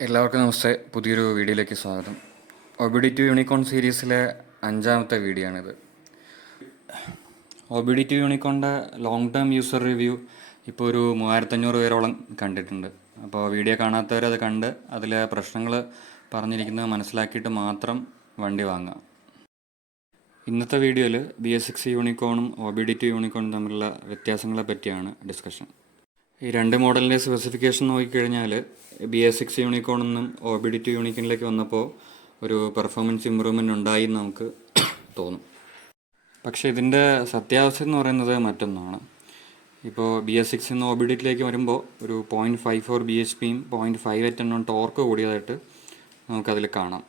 എല്ലാവർക്കും നമസ്തേ. പുതിയൊരു വീഡിയോയിലേക്ക് സ്വാഗതം. ഒബിഡി2 യൂണിക്കോൺ സീരീസിലെ 5ാമത്തെ വീഡിയോ ആണിത്. ഒബിഡി2 യൂണിക്കോണിൻ്റെ ലോങ് ടേം യൂസർ റിവ്യൂ ഇപ്പോൾ ഒരു 3500 പേരോളം കണ്ടിട്ടുണ്ട്. അപ്പോൾ വീഡിയോ കാണാത്തവരത് കണ്ട് അതിലെ പ്രശ്നങ്ങൾ പറഞ്ഞിരിക്കുന്നത് മനസ്സിലാക്കിയിട്ട് മാത്രം വണ്ടി വാങ്ങുക. ഇന്നത്തെ വീഡിയോയിൽ BS6 യൂണിക്കോണും ഒബിഡി2 യൂണിക്കോണും തമ്മിലുള്ള വ്യത്യാസങ്ങളെ പറ്റിയാണ് ഡിസ്കഷൻ. ഈ രണ്ട് മോഡലിൻ്റെ സ്പെസിഫിക്കേഷൻ നോക്കിക്കഴിഞ്ഞാൽ BS6 യൂണിക്കോണിൽ നിന്നും ഒബിഡി2 യൂണിക്കോണിലേക്ക് വന്നപ്പോൾ ഒരു പെർഫോമൻസ് ഇമ്പ്രൂവ്മെൻ്റ് ഉണ്ടായി എന്ന് നമുക്ക് തോന്നും. പക്ഷേ ഇതിൻ്റെ സത്യാവസ്ഥ എന്ന് പറയുന്നത് മറ്റൊന്നാണ്. ഇപ്പോൾ BS6 നിന്ന് ഒബിഡിറ്റിലേക്ക് വരുമ്പോൾ ഒരു 0.54 bhpയും 0.58 Nm ടോർക്ക് കൂടിയതായിട്ട് നമുക്കതിൽ കാണാം.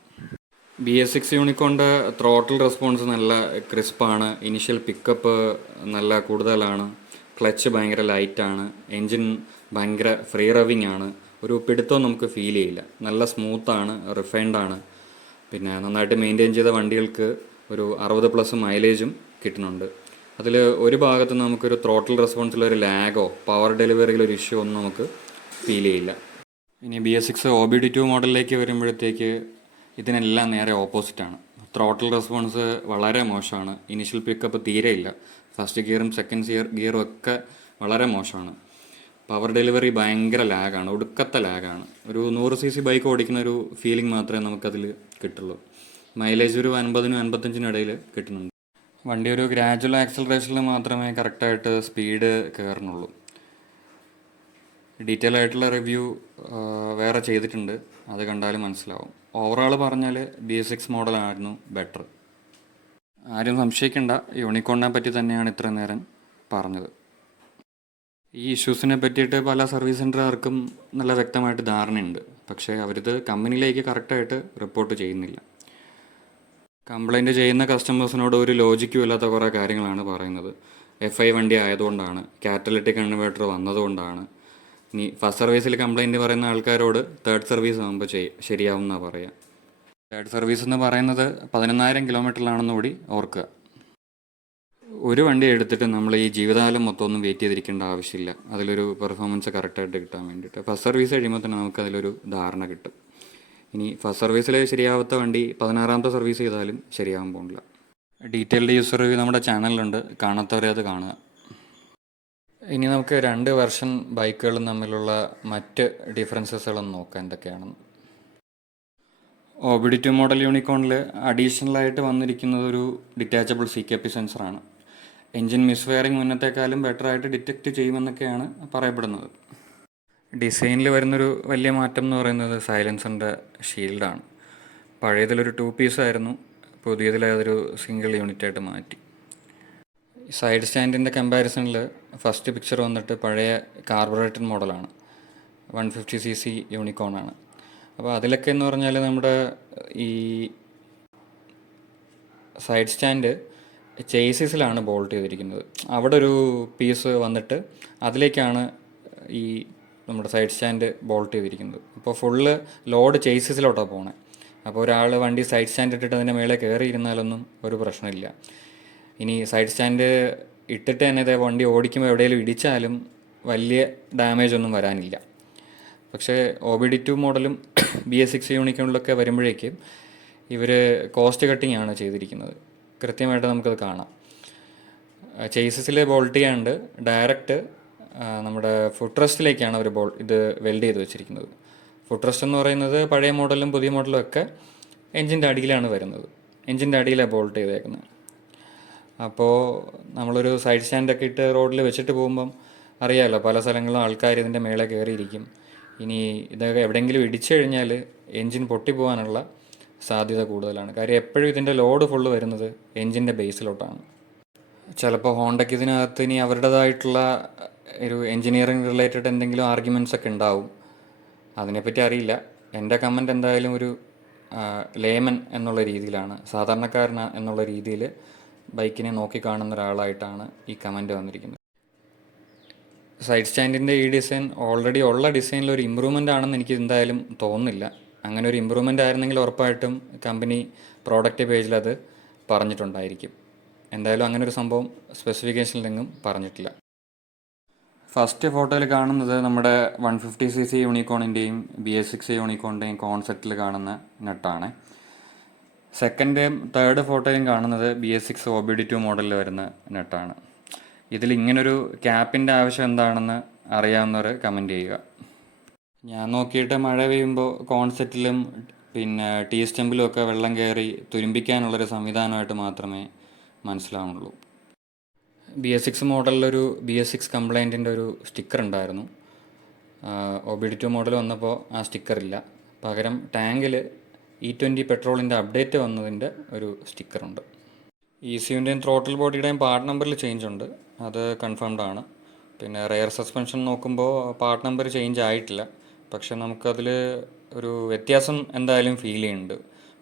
BS6 യൂണിക്കോണിൻ്റെ ത്രോട്ടിൽ റെസ്പോൺസ് നല്ല ക്രിസ്പാണ്, ഇനിഷ്യൽ പിക്കപ്പ് നല്ല കൂടുതലാണ്, ക്ലച്ച് ഭയങ്കര ലൈറ്റാണ്, എൻജിൻ ഭയങ്കര ഫ്രീ റവിങ് ആണ്, ഒരു പിടുത്തവും നമുക്ക് ഫീൽ ചെയ്യില്ല, നല്ല സ്മൂത്താണ്, റിഫൈൻഡാണ്. പിന്നെ നന്നായിട്ട് മെയിൻറ്റെയിൻ ചെയ്ത വണ്ടികൾക്ക് ഒരു 60+ മൈലേജും കിട്ടുന്നുണ്ട്. അതിൽ ഒരു ഭാഗത്ത് നമുക്കൊരു ത്രോട്ടിൽ റെസ്പോൺസിലൊരു ലാഗോ പവർ ഡെലിവറിയിലൊരു ഇഷ്യൂ ഒന്നും നമുക്ക് ഫീൽ ചെയ്യില്ല. ഇനി BS6 ഒബിഡി2 മോഡലിലേക്ക് വരുമ്പോഴത്തേക്ക് ഇതിനെല്ലാം നേരെ ഓപ്പോസിറ്റാണ്. ത്രോട്ടിൽ റെസ്പോൺസ് വളരെ മോശമാണ്, ഇനിഷ്യൽ പിക്കപ്പ് തീരെയില്ല, ഫസ്റ്റ് ഗിയറും സെക്കൻഡ് ഗിയറും ഒക്കെ വളരെ മോശമാണ്, പവർ ഡെലിവറി ഭയങ്കര ലാഗാണ്, ഒടുക്കത്തെ ലാഗാണ്. ഒരു 100cc ബൈക്ക് ഓടിക്കുന്ന ഒരു ഫീലിംഗ് മാത്രമേ നമുക്കതിൽ കിട്ടുള്ളൂ. മൈലേജ് ഒരു 50-55 ഇടയിൽ കിട്ടുന്നുണ്ട്. വണ്ടി ഒരു ഗ്രാജുവൽ ആക്സലറേഷനിൽ മാത്രമേ കറക്റ്റായിട്ട് സ്പീഡ് കയറുന്നുള്ളൂ. ഡീറ്റെയിൽ ആയിട്ടുള്ള റിവ്യൂ വേറെ ചെയ്തിട്ടുണ്ട്, അത് കണ്ടാലും മനസ്സിലാവും. ഓവറോൾ പറഞ്ഞാൽ BS6 മോഡലായിരുന്നു ബെറ്റർ. ആരും സംശയിക്കേണ്ട, യൂണിക്കോണിനെ പറ്റി തന്നെയാണ് ഇത്ര നേരം പറഞ്ഞത്. ഈ ഇഷ്യൂസിനെ പറ്റിയിട്ട് പല സർവീസ് സെൻ്ററുകാർക്കും നല്ല വ്യക്തമായിട്ട് ധാരണയുണ്ട്. പക്ഷേ അവരിത് കമ്പനിയിലേക്ക് കറക്റ്റായിട്ട് റിപ്പോർട്ട് ചെയ്യുന്നില്ല. കംപ്ലൈൻറ്റ് ചെയ്യുന്ന കസ്റ്റമേഴ്സിനോട് ഒരു ലോജിക്കും ഇല്ലാത്ത കുറേ കാര്യങ്ങളാണ് പറയുന്നത്. FI വണ്ടി ആയതുകൊണ്ടാണ്, കാറ്റലിറ്റിക് കൺവേർട്ടർ വന്നതുകൊണ്ടാണ്. ഇനി ഫസ്റ്റ് സർവീസിൽ കംപ്ലൈൻറ്റ് പറയുന്ന ആൾക്കാരോട് തേർഡ് സർവീസ് ആകുമ്പോൾ ശരിയാവും എന്നാണ് പറയുക. തേർഡ് സർവീസ് എന്ന് പറയുന്നത് 11,000 കിലോമീറ്ററിലാണെന്ന് കൂടി ഓർക്കുക. ഒരു വണ്ടി എടുത്തിട്ട് നമ്മൾ ഈ ജീവിതകാലം മൊത്തം ഒന്നും വെയിറ്റ് ചെയ്തിരിക്കേണ്ട ആവശ്യമില്ല, അതിലൊരു പെർഫോമൻസ് കറക്റ്റായിട്ട് കിട്ടാൻ വേണ്ടിയിട്ട്. ഫസ്റ്റ് സർവീസ് കഴിയുമ്പോൾ തന്നെ നമുക്കതിലൊരു ധാരണ കിട്ടും. ഇനി ഫസ്റ്റ് സർവീസിൽ ശരിയാവാത്ത വണ്ടി 16ാമത്തെ സർവീസ് ചെയ്താലും ശരിയാകാൻ പോകുന്നില്ല. ഡീറ്റെയിൽഡ് യൂസർ റിവ്യൂ നമ്മുടെ ചാനലിലുണ്ട്, കാണാത്തവരെ അത് കാണുക. ഇനി നമുക്ക് രണ്ട് വെർഷൻ ബൈക്കുകളും തമ്മിലുള്ള മറ്റ് ഡിഫറൻസസുകളൊന്ന് നോക്കാം എന്തൊക്കെയാണെന്ന്. ഒബിഡി2 മോഡൽ യൂണിക്കോണിൽ അഡീഷണലായിട്ട് വന്നിരിക്കുന്നത് ഒരു ഡിറ്റാച്ചബിൾ CKP സെൻസറാണ്. എൻജിൻ മിസ്ഫയറിങ് മുന്നത്തേക്കാളും ബെറ്ററായിട്ട് ഡിറ്റക്റ്റ് ചെയ്യുമെന്നൊക്കെയാണ് പറയപ്പെടുന്നത്. ഡിസൈനിൽ വരുന്നൊരു വലിയ മാറ്റം എന്ന് പറയുന്നത് സൈലൻസറിൻ്റെ ഷീൽഡാണ്. പഴയതിലൊരു 2 പീസ് ആയിരുന്നു, പുതിയതിലതൊരു സിംഗിൾ യൂണിറ്റായിട്ട് മാറ്റി. സൈഡ് സ്റ്റാൻഡിൻ്റെ കമ്പാരിസണിൽ ഫസ്റ്റ് പിക്ചർ വന്നിട്ട് പഴയ കാർബറേറ്റഡ് മോഡലാണ്, 150cc യൂണിക്കോണാണ്. അപ്പോൾ അതിലൊക്കെ എന്ന് പറഞ്ഞാൽ നമ്മുടെ ഈ സൈഡ് സ്റ്റാൻഡ് ചേസിസിലാണ് ബോൾട്ട് ചെയ്തിരിക്കുന്നത്. അവിടെ ഒരു പീസ് വന്നിട്ട് അതിലേക്കാണ് ഈ നമ്മുടെ സൈഡ് സ്റ്റാൻഡ് ബോൾട്ട് ചെയ്തിരിക്കുന്നത്. അപ്പോൾ ഫുള്ള് ലോഡ് ചേസിസിലോട്ടാണ് പോണേ. അപ്പോൾ ഒരാൾ വണ്ടി സൈഡ് സ്റ്റാൻഡ് ഇട്ടിട്ട് അതിൻ്റെ മേലെ കയറിയിരുന്നാലൊന്നും ഒരു പ്രശ്നമില്ല. ഇനി സൈഡ് സ്റ്റാൻഡ് ഇട്ടിട്ട് തന്നെ ഇതേ വണ്ടി ഓടിക്കുമ്പോൾ എവിടെയെങ്കിലും ഇടിച്ചാലും വലിയ ഡാമേജ് ഒന്നും വരാനില്ല. പക്ഷേ ഒബിഡി2 മോഡലും BS6 യൂണിക്കോണിലൊക്കെ വരുമ്പോഴേക്കും ഇവർ കോസ്റ്റ് കട്ടിങ് ആണ് ചെയ്തിരിക്കുന്നത്. കൃത്യമായിട്ട് നമുക്കത് കാണാം. ചേസിസിൽ ബോൾട്ട് ചെയ്യാണ്ട് ഡയറക്റ്റ് നമ്മുടെ ഫുട് റെസ്റ്റിലേക്കാണ് അവർ ഇത് വെൽഡ് ചെയ്ത് വെച്ചിരിക്കുന്നത്. ഫുട് റെസ്റ്റ് എന്ന് പറയുന്നത് പഴയ മോഡലും പുതിയ മോഡലും ഒക്കെ എൻജിൻ്റെ അടിയിലാണ് വരുന്നത്, എൻജിൻ്റെ അടിയിലാണ് ബോൾട്ട് ചെയ്തേക്കുന്നത്. അപ്പോൾ നമ്മളൊരു സൈഡ് സ്റ്റാൻഡൊക്കെ ഇട്ട് റോഡിൽ വെച്ചിട്ട് പോകുമ്പം അറിയാമല്ലോ, പല സ്ഥലങ്ങളിലും ആൾക്കാർ ഇതിൻ്റെ മേലെ കയറിയിരിക്കും. ഇനി ഇതൊക്കെ എവിടെയെങ്കിലും ഇടിച്ചു കഴിഞ്ഞാൽ എൻജിൻ പൊട്ടിപ്പോകാനുള്ള സാധ്യത കൂടുതലാണ്. കാര്യം എപ്പോഴും ഇതിൻ്റെ ലോഡ് ഫുള്ള് വരുന്നത് എൻജിൻ്റെ ബേസിലോട്ടാണ്. ചിലപ്പോൾ ഹോണ്ടയ്ക്ക് ഇതിനകത്ത് ഇനി അവരുടേതായിട്ടുള്ള ഒരു എൻജിനീയറിംഗ് റിലേറ്റഡ് എന്തെങ്കിലും ആർഗ്യുമെൻറ്റ്സ് ഒക്കെ ഉണ്ടാവും, അതിനെപ്പറ്റി അറിയില്ല. എൻ്റെ കമൻറ്റ് എന്തായാലും ഒരു ലേമൻ എന്നുള്ള രീതിയിലാണ്, സാധാരണക്കാരൻ എന്നുള്ള രീതിയിൽ ബൈക്കിനെ നോക്കിക്കാണുന്ന ഒരാളായിട്ടാണ് ഈ കമൻറ്റ് വന്നിരിക്കുന്നത്. സൈഡ് സ്റ്റാൻഡിൻ്റെ ഈ ഡിസൈൻ ഓൾറെഡി ഉള്ള ഡിസൈനിൽ ഒരു ഇമ്പ്രൂവ്മെൻ്റ് ആണെന്ന് എനിക്ക് എന്തായാലും തോന്നുന്നില്ല. അങ്ങനെ ഒരു ഇമ്പ്രൂവ്മെൻ്റ് ആയിരുന്നെങ്കിൽ ഉറപ്പായിട്ടും കമ്പനി പ്രോഡക്റ്റ് പേജിൽ അത് പറഞ്ഞിട്ടുണ്ടായിരിക്കും. എന്തായാലും അങ്ങനെ ഒരു സംഭവം സ്പെസിഫിക്കേഷനിലെങ്ങും പറഞ്ഞിട്ടില്ല. ഫസ്റ്റ് ഫോട്ടോയിൽ കാണുന്നത് നമ്മുടെ 150cc യൂണിക്കോണിൻ്റെയും BS6 യൂണിക്കോണിൻ്റെയും കോൺസെപ്റ്റിൽ കാണുന്ന നട്ടാണ്. സെക്കൻഡും തേർഡ് ഫോട്ടോയും കാണുന്നത് BS6 OBD2 മോഡലിൽ വരുന്ന നട്ടാണ്. ഇതിൽ ഇങ്ങനൊരു ക്യാപ്പിൻ്റെ ആവശ്യം എന്താണെന്ന് അറിയാവുന്നവർ കമൻറ്റ് ചെയ്യുക. ഞാൻ നോക്കിയിട്ട് മഴ പെയ്യുമ്പോൾ കോൺസെറ്റിലും പിന്നെ ടീ സ്റ്റെമ്പിലും ഒക്കെ വെള്ളം കയറി തുരുമ്പിക്കാനുള്ളൊരു സംവിധാനമായിട്ട് മാത്രമേ മനസ്സിലാവുള്ളൂ. BS6 മോഡലിലൊരു BS6 കംപ്ലൈൻറ്റിൻ്റെ ഒരു സ്റ്റിക്കർ ഉണ്ടായിരുന്നു. OBD2 മോഡൽ വന്നപ്പോൾ ആ സ്റ്റിക്കറില്ല. പകരം ടാങ്കിൽ E20 പെട്രോളിൻ്റെ അപ്ഡേറ്റ് വന്നതിൻ്റെ ഒരു സ്റ്റിക്കറുണ്ട്. ECUവിൻ്റെയും ത്രോട്ടിൽ ബോഡിയുടെയും പാർട്ട് നമ്പറിൽ ചേഞ്ച് ഉണ്ട്, അത് കൺഫേംഡ് ആണ്. പിന്നെ റെയർ സസ്പെൻഷൻ നോക്കുമ്പോൾ പാർട്ട് നമ്പർ ചേഞ്ച് ആയിട്ടില്ല, പക്ഷെ നമുക്കതിൽ ഒരു വ്യത്യാസം എന്തായാലും ഫീൽ ചെയ്യുന്നുണ്ട്.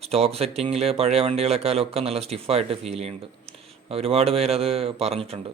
സ്റ്റോക്ക് സെറ്റിങ്ങിൽ പഴയ വണ്ടികളെക്കാളൊക്കെ നല്ല സ്റ്റിഫായിട്ട് ഫീൽ ചെയ്യുന്നുണ്ട്. ഒരുപാട് പേരത് പറഞ്ഞിട്ടുണ്ട്.